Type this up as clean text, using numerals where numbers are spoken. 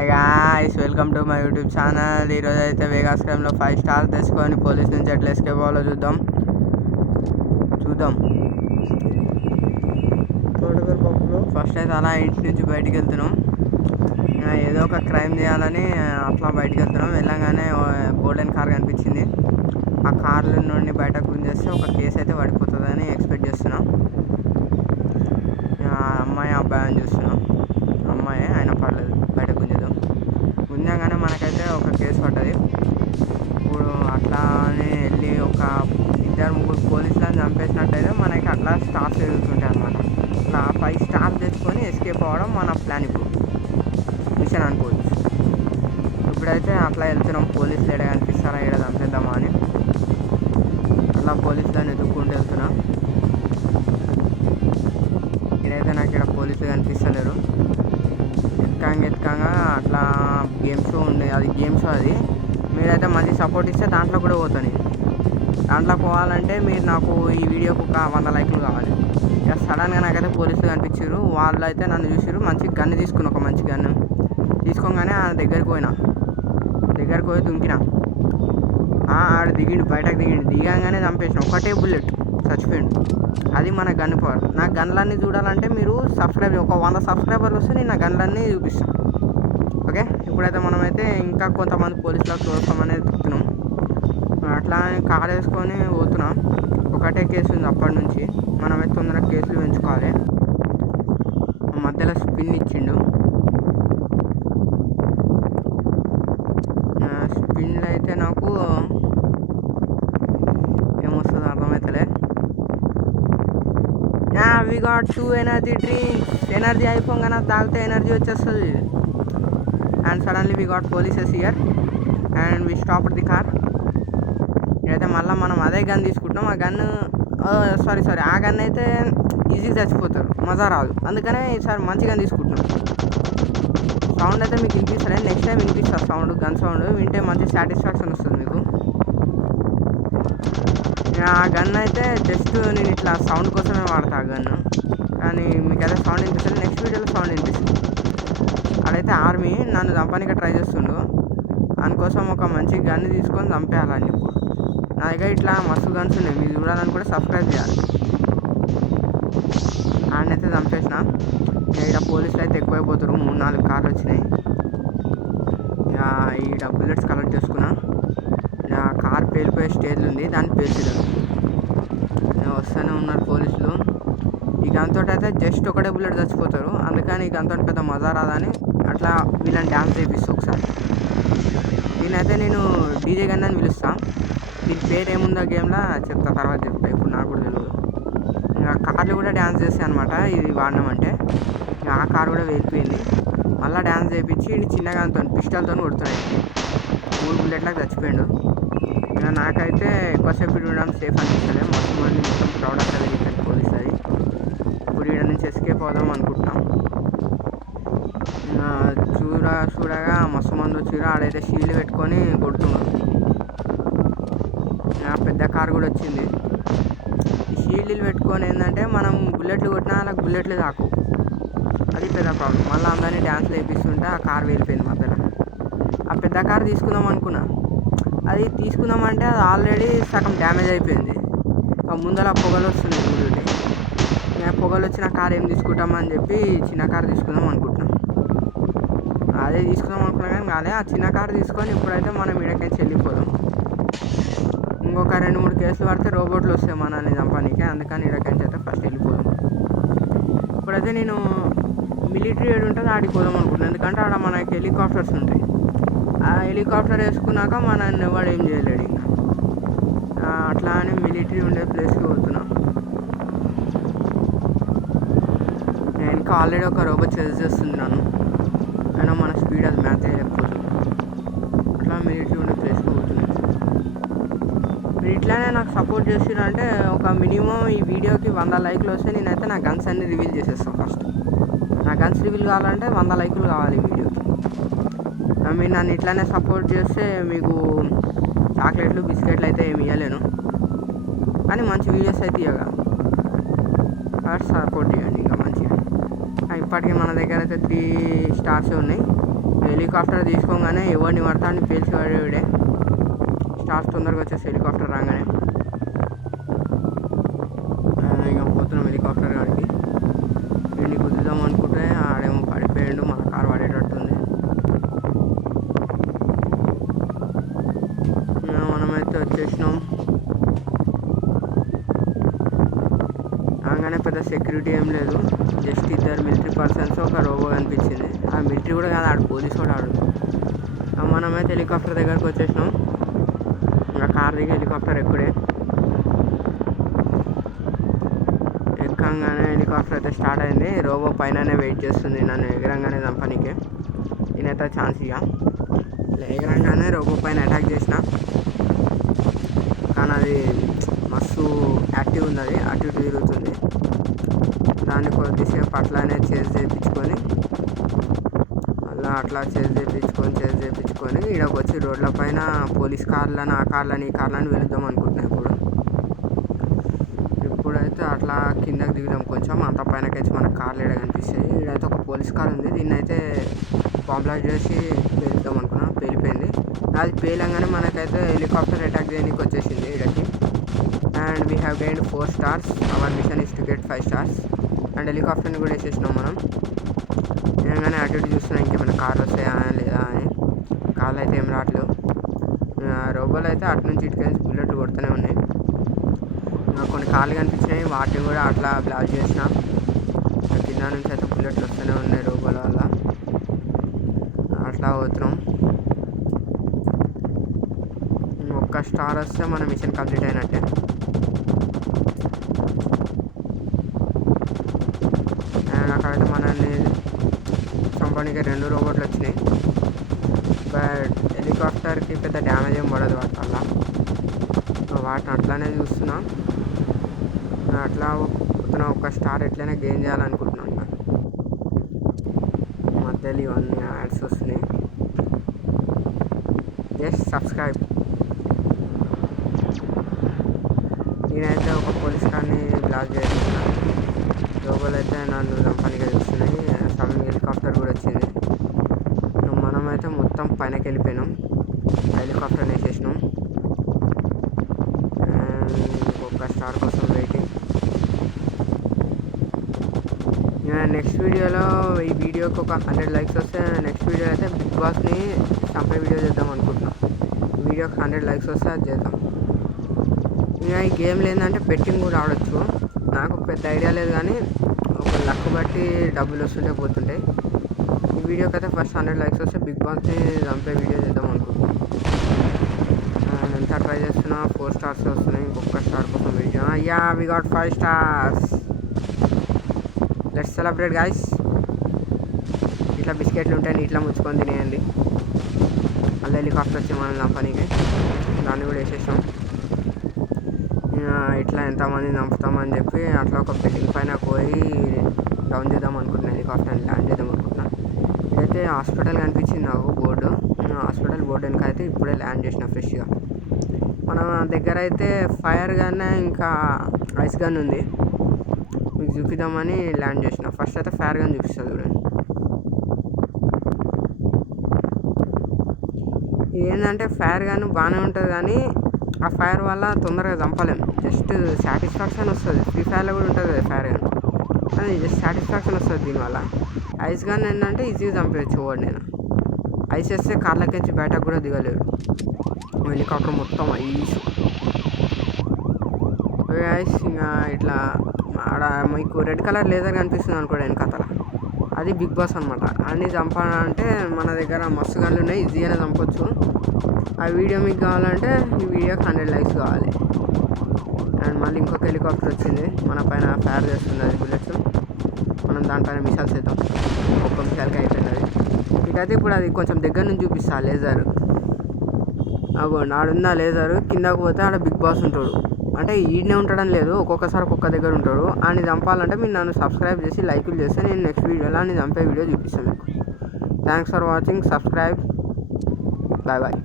Hi guys, welcome to my YouTube channel. ఈరోజు అయితే Vegas క్రైమ్లో 5 stars తెచ్చుకొని పోలీస్ నుంచి ఎట్లా ఎస్కేప్ అవ్వాలో చూద్దాం. ఫస్ట్ అయితే అలా ఇంటి నుంచి బయటికి వెళ్తున్నాం. ఏదో ఒక క్రైమ్ చేయాలని అట్లా బయటికి వెళ్తున్నాం. వెళ్ళగానే గోల్డెన్ కార్ కనిపించింది. ఆ కార్ నుండి బయటకు గుంజేస్తే ఒక కేసు అయితే పడిపోతుందని ఎక్స్పెక్ట్ చేస్తున్నాం. అమ్మాయి అబ్బాయి అని చూస్తున్నాం. అమ్మాయి అయినా పర్లేదు, బయట గుంజేద్దాం. గుంజంగానే మనకైతే ఒక కేసు పడ్డది. ఇప్పుడు అట్లా అని వెళ్ళి ఒక 2-3 పోలీసులను చంపేసినట్టయితే మనకి అట్లా స్టార్స్ ఎదుగుతుంటాయి అన్నమాట. అట్లా 5 స్టార్స్ తెచ్చుకొని ఎస్కేప్ అవ్వడం మన ప్లాన్. ఇప్పుడు మిషన్ అనుకోవచ్చు. ఇప్పుడైతే అట్లా వెళ్తున్నాం. పోలీసులు ఎక్కడ కనిపిస్తారా, ఎక్కడ చంపేద్దామా అని అట్లా పోలీసులను ఎదుక్కుంటూ వెళ్తున్నా. ఇక్కడైతే నాకు ఇక్కడ పోలీసులు కనిపిస్తలేరు. ఎత్తుకంగా అట్లా గేమ్ షో ఉంది, అది గేమ్ షో. అది మీరైతే మంచి సపోర్ట్ ఇస్తే దాంట్లో కూడా పోతాను. దాంట్లో పోవాలంటే మీరు నాకు ఈ వీడియోకి ఒక 100 లైక్లు కావాలి. ఇక సడన్గా నాకైతే పోలీసులు కనిపించారు. వాళ్ళు అయితే నన్ను చూసారు. మంచి గన్ను తీసుకుని, ఒక మంచి గన్ను తీసుకోగానే ఆ దగ్గరికి పోయి దుంకిన. ఆడు దిగిండు, బయటకు దిగంగానే చంపేసిన. ఒకటే బుల్లెట్ చచ్చిపోయిండు. అది మన గన్ పవర్. నా గన్లన్నీ చూడాలంటే మీరు ఒక 100 సబ్స్క్రైబర్లు వస్తే నేను నా గన్లన్నీ చూపిస్తాను. ఓకే, ఇప్పుడైతే మనమైతే ఇంకా కొంతమంది పోలీసులకు చూస్తామనేది తిప్పుతున్నాం. అట్లా కార్ వేసుకొని పోతున్నాం. ఒకటే కేసు ఉంది అప్పటి నుంచి. మనమైతే తొందరగా కేసులు పెంచుకోవాలి. మధ్యలో స్పిన్ ఇచ్చిండు. స్పిన్లో అయితే నాకు ఏమొస్తుందో అర్థమవుతలే. We got 2 energy drinks. Energy అయిపోగా నాకు తాగితే ఎనర్జీ వచ్చేస్తుంది. And suddenly we got polices here and we stopped the car. ఇదైతే మళ్ళీ మనం అదే గన్ తీసుకుంటున్నాం. ఆ గన్ ఆ గన్ అయితే ఈజీగా చచ్చిపోతారు, మజా రాదు. అందుకనే ఈసారి మంచి గన్ తీసుకుంటున్నాం. సౌండ్ అయితే మీకు వినిపిస్తుంది. నెక్స్ట్ టైం వినిపిస్తుంది సౌండ్, గన్ సౌండ్ వింటే మంచి సాటిస్ఫాక్షన్ వస్తుంది మీకు. ఆ గన్ అయితే జస్ట్ నేను ఇట్లా సౌండ్ కోసమే వాడతా ఆ గన్ను. కానీ మీకు అయితే సౌండ్ వినిపిస్తుంది. నెక్స్ట్ వీడియోలో సౌండ్ వినిపిస్తుంది. అదైతే ఆర్మీ నన్ను చంపడానికి ట్రై చేస్తుండు. దానికోసం ఒక మంచి గన్ తీసుకొని చంపేయాలని. ఇప్పుడు నా దగ్గర ఇట్లా మస్తు గన్స్ ఉన్నాయి. మీరు చూడాలని కూడా సబ్స్క్రైబ్ చేయాలి. ఆడనైతే చంపేసిన. ఇక్కడ పోలీసులు అయితే ఎక్కువైపోతారు. 3-4 కార్లు వచ్చినాయి. ఈడ బుల్లెట్స్ కలెక్ట్ చేసుకున్నా. కార్ పేలిపోయే స్టేజ్లు ఉంది, దాన్ని పేల్చలేదు. వస్తూనే ఉన్నారు పోలీసులు. ఈ గన్తో అయితే జస్ట్ ఒకటే బుల్లెట్ చచ్చిపోతారు. అందుకని ఈ గన్తో పెద్ద మజా రాదని అట్లా వీళ్ళని డ్యాన్స్ చేపిస్తాను ఒకసారి. దీనైతే నేను డీజే గన్ అని పిలుస్తాను. దీని పేరు ఏముందో గేమ్లో చెప్తా, తర్వాత చెప్తా. ఇప్పుడు నాకు కూడా తెలియదు. ఇంకా కార్లు కూడా డ్యాన్స్ చేస్తాయి అనమాట ఇది వాడినామంటే. ఇంకా ఆ కార్ కూడా వెళ్ళిపోయింది. మళ్ళీ డ్యాన్స్ చేయించి చిన్నగా పిస్టల్తో కొడుతున్నాయి. 3 బుల్లెట్లకు చచ్చిపోయాడు. ఇక నాకైతే ఎక్కువసేపు ఉండడం సేఫ్ అనిపిస్తలేదు. మొత్తం మంది మొత్తం క్రౌడ్ అక్కడ జరిగింది పోలీస్. అది ఇప్పుడు ఇక్కడ నుంచి ఎస్కేప్ అవుదాం అనుకుంటున్నాం. చూడగా మస్తు మంది వచ్చారు. ఆడైతే షీల్డ్ పెట్టుకొని కొడుతున్నారు. పెద్ద కార్ కూడా వచ్చింది. ఈ షీల్డ్లు పెట్టుకొని ఏంటంటే మనం బుల్లెట్లు కొట్టినా అలా బుల్లెట్లు తాకు, అది పెద్ద ప్రాబ్లం. మళ్ళీ అందరినీ డ్యాన్స్లు వేపిస్తుంటే ఆ కార్ వెళ్ళిపోయింది మధ్యలో. ఆ పెద్ద కార్ తీసుకుందాం అనుకున్నా. అది తీసుకుందామంటే అది ఆల్రెడీ సగం డ్యామేజ్ అయిపోయింది. ముందర పొగలు వస్తున్నాయి చూడండి. పొగలు వచ్చిన కార్ ఏం తీసుకుంటామని చెప్పి చిన్న కార్ తీసుకుందాం అనుకుంటున్నాం. అదే తీసుకుందాం అనుకున్నా కానీ కాలే. ఆ చిన్న కార్ తీసుకొని ఇప్పుడైతే మనం ఇక్కడికి వెళ్ళిపోదాం. ఇంకొక 2-3 కేసులు పడితే రోబోట్లు వస్తాయి మనల్ని చంపడానికి. అందుకని ఇక్కడికి అయితే ఫస్ట్ వెళ్ళిపోదాం. ఇప్పుడైతే నేను మిలిటరీ ఏడు ఉంటుంది ఆడికి పోదాం అనుకుంటున్నాను. ఎందుకంటే ఆడ మనకి హెలికాప్టర్స్ ఉంటాయి. ఆ హెలికాప్టర్ వేసుకున్నాక మనల్ని ఎవడు ఏం చేయలేడు. ఇంకా అట్లా అని మిలిటరీ ఉండే ప్లేస్కి పోతున్నాం. నేను ఇంకా ఆల్రెడీ ఒక రోబోట్ చేస్తుంది నన్ను. అయినా మన స్పీడ్ అది మ్యాచ్ చేయలేకపోతుంది. అట్లా మిలిటరీ ఉండే ప్లేస్కి పోతున్నాను. మీరు ఇట్లానే నాకు సపోర్ట్ చేసిరంటే ఒక మినిమం ఈ వీడియోకి 100 లైక్లు వస్తే నేనైతే నా గన్స్ అన్ని రివీల్ చేసేస్తాను. ఫస్ట్ నా గన్స్ రివీల్ కావాలంటే 100 లైక్లు కావాలి ఈ వీడియోకి. మీరు నన్ను ఇట్లానే సపోర్ట్ చేస్తే మీకు చాక్లెట్లు బిస్కెట్లు అయితే ఏమి ఇవ్వలేను, కానీ మంచి వీడియోస్ అయితే ఇవ్వగా సపోర్ట్ చేయండి ఇంకా మంచిగా. ఇప్పటికీ మన దగ్గర అయితే 3 స్టార్స్ ఉన్నాయి. హెలికాప్టర్ తీసుకోగానే ఎవరిని పడతాన్ని పేల్చి పడేవిడే. స్టార్స్ తొందరగా వచ్చేసి హెలికాప్టర్ రాగానే ఇక పోతున్నాం హెలికాప్టర్ కాడికి. వీడిని కుదుద్దాం అనుకుంటే ఆడేమో పడిపోయాడు, మన కారు పడేటట్టుంది. మనమైతే వచ్చేసినాం. రాగానే పెద్ద సెక్యూరిటీ ఏం లేదు, జస్ట్ ఇద్దరు మిలిటరీ పర్సన్స్ ఒక రోబో కనిపించింది. ఆ మిలిటరీ కూడా కాదు, ఆడు పోలీసు కూడా ఆడు. మనమైతే హెలికాప్టర్ దగ్గరకు వచ్చేసినాం. ఇంకా కార్ దిగి హెలికాప్టర్ ఎక్కడే ఎక్కగానే హెలికాప్టర్ అయితే స్టార్ట్ అయింది. రోబో పైననే వెయిట్ చేస్తుంది నన్ను ఎగరంగానే చంపనీకే. నేనైతే ఛాన్స్ ఇక ఎగరంగానే రోబో పైన అటాక్ చేసిన, కానీ అది మస్తు యాక్టివ్ ఉంది, అది అటు ఇటు తిరుగుతుంది. దాన్ని కొద్దిసేపు అట్లానే చేసి చేయించుకొని అలా అట్లా చేసి చేయించుకొని ఈడకు వచ్చి రోడ్ల పైన పోలీస్ కార్లను ఆ కార్లని ఈ కార్లని వెళుద్దాం అనుకుంటున్నాను. ఇప్పుడైతే అట్లా కిందకి దిగుదాం కొంచెం, అంత పైనకైతే మన కార్లు ఏడ కనిపిస్తాయి. ఈడైతే ఒక పోలీస్ కార్ ఉంది, దీన్ని అయితే బాంబ్లాస్ట్ చేసి పేలుద్దాం అనుకున్నా, పేలిపోయింది. అది పేలంగానే మనకైతే హెలికాప్టర్ అటాక్ చేయడానికి వచ్చేసింది ఈడకి. And we have gained 4 stars. Our mission is to get 5 stars. And హెలికాప్టర్ని కూడా వేసేసినాం మనం. నేను అటు ఇటు చూస్తున్నాం ఇంకేమైనా కార్లు వస్తాయా లేదా అని. కార్లు అయితే ఏం రావట్లేవు. రోబోలు అయితే అటు నుంచి ఇటుకేసి బుల్లెట్లు కొడుతూనే ఉన్నాయి. కొన్ని కార్లు కనిపించినాయి, వాటిని కూడా అట్లా బ్లాస్ట్ చేసిన. కింద నుంచి అయితే బుల్లెట్లు వస్తూనే ఉన్నాయి రోబోల వల్ల. అట్లా పోతున్నాం. ఒక్క స్టార్ వస్తే మన మిషన్ కంప్లీట్ అయినట్టే. అండ్ అక్కడైతే మనల్ని చంపడానికి 2 రోబోట్లు వచ్చినాయి. బట్ హెలికాప్టర్కి పెద్ద డ్యామేజ్ ఏం పడదు వాటి వల్ల. వాటిని అట్లానే చూస్తున్నా. అట్లా పోతున్నా. ఒక్క స్టార్ ఎట్లయినా గెయిన్ చేయాలనుకుంటున్నాను. మధ్యలో ఇవన్నీ యాడ్స్ వస్తున్నాయి. Just subscribe. నేనైతే ఒక పోలీస్ కార్ని బ్లాక్ చేస్తున్నా. లోపల అయితే నన్ను చంపనీగా చూస్తున్నాయి. సమ్ హెలికాప్టర్ కూడా వచ్చింది. మనమైతే మొత్తం పైనకి వెళ్ళిపోయినాం, హెలికాప్టర్ని వేసేసినాం. ఒక్క స్టార్ కోసం వెయిటింగ్. నెక్స్ట్ వీడియోలో ఈ వీడియోకి ఒక 100 likes వస్తే నెక్స్ట్ వీడియో అయితే బిగ్ బాస్ని చంపే వీడియో చేద్దాం అనుకుంటున్నాం. వీడియోకి 100 likes వస్తే అది చేద్దాం. ఇంకా ఈ గేమ్లో ఏంటంటే బెట్టింగ్ కూడా ఆడొచ్చు. నాకు పెద్ద ఐడియా లేదు, కానీ ఒక లక్ బట్టి డబ్బులు వస్తుంటే పోతుంటాయి. ఈ వీడియోకి అయితే ఫస్ట్ 100 likes వస్తే బిగ్ బాస్ని చంపే వీడియో చేద్దాం అనుకుంటున్నాం. ఎంత ట్రై చేస్తున్నా 4 stars వస్తున్నాయి. ఇంకొక స్టార్ కోసం video. Yeah we got 5 stars. Let's celebrate guys. ఇట్లా బిస్కెట్లు ఉంటాయని ఇట్లా ముచ్చుకొని తినేయండి. మళ్ళీ హెలికాప్టర్ వచ్చి మనం చంపనీకి దాన్ని కూడా వేసేసాం. ఇట్లా ఎంతమంది చంపుతామని చెప్పి అట్లా ఒక బిల్డింగ్ పైన పోయి డౌన్ చేద్దాం అనుకుంటున్నాను, హెలికాప్టర్ని ల్యాండ్ చేద్దాం అనుకుంటున్నాను. ఇదైతే హాస్పిటల్ కనిపించింది నాకు బోర్డు. హాస్పిటల్ బోర్డు వెనక అయితే ఇప్పుడే ల్యాండ్ చేసిన ఫ్రెష్గా. మన దగ్గర అయితే ఫైర్ గన్ ఇంకా ఐస్ గన్ ఉంది, మీకు చూపిద్దామని ల్యాండ్ చేసిన. ఫస్ట్ అయితే ఫైర్ గన్ చూపిస్తుంది చూడండి. ఏంటంటే ఫైర్ గన్ బాగానే ఉంటుంది, కానీ ఆ ఫైర్ వల్ల తొందరగా చంపలేం. జస్ట్ సాటిస్ఫాక్షన్ వస్తుంది. ఫ్రీ ఫైర్లో కూడా ఉంటుంది కదా ఫైర్ గన్, అది జస్ట్ సాటిస్ఫాక్షన్ వస్తుంది దీనివల్ల. ఐస్ గన్ ఏంటంటే ఈజీగా చంపేయచ్చు వాడు. నేను ఐస్ వేస్తే కార్లకించి బయటకు కూడా దిగలేరు. హెలికాప్టర్ మొత్తం ఐస్. ఐస్ ఇంకా ఇట్లా ఆడ మీకు రెడ్ కలర్ లేజర్ కనిపిస్తుంది అనుకోండి వెనకాతల, అది బిగ్ బాస్ అనమాట. అన్నీ చంపాలంటే మన దగ్గర మస్తు గన్లు ఉన్నాయి, ఈజీగానే చంపొచ్చు. ఆ వీడియో మీకు కావాలంటే ఈ వీడియోకి 100 likes కావాలి. అండ్ మళ్ళీ ఇంకొక హెలికాప్టర్ వచ్చింది, మన పైన ఫైర్ చేస్తుంది అది బుల్లెట్స్. మనం దానిపైన మిసైల్స్ వేద్దాం. ఒక్క మిసైల్కి అయిపోయింది అది. ఇకైతే ఇప్పుడు అది కొంచెం దగ్గర నుంచి చూపిస్తా లేజర్. అగోండి ఆడుందా లేజర్. కిందకు పోతే ఆడ బిగ్ బాస్ ఉంటాడు. అంటే ఈడనే ఉంటాడని లేదు, ఒక్కొక్కసారి ఒక్కొక్క దగ్గర ఉంటాడు. అని చంపాలంటే మీరు నన్ను సబ్స్క్రైబ్ చేసి లైకులు చేస్తే నేను నెక్స్ట్ వీడియోలో అని చంపే వీడియో చూపిస్తాను మీకు. Thanks for watching. Subscribe. Bye bye.